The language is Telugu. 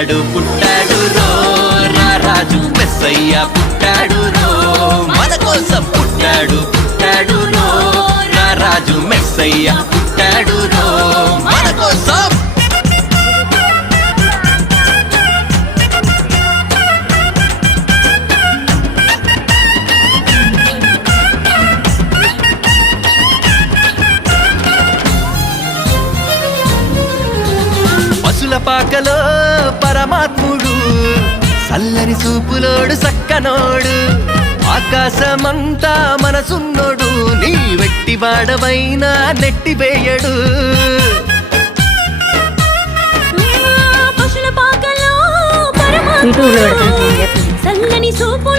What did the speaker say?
పుట్టాడు పుట్టాడు రో రారాజు మెస్సయ్య పుట్టాడు రో మన కోసం పుట్టాడు పుట్టాడు రో రారాజు మెస్సయ్య పుట్టాడు రో మన కోసం. పాకలో పరమాత్ముడు సల్లని చూపులోడు సక్కనోడు ఆకాశమంతా మనసున్నోడు నీ వెట్టి వాడవైనా నెట్టివేయడు. సల్లని చూపు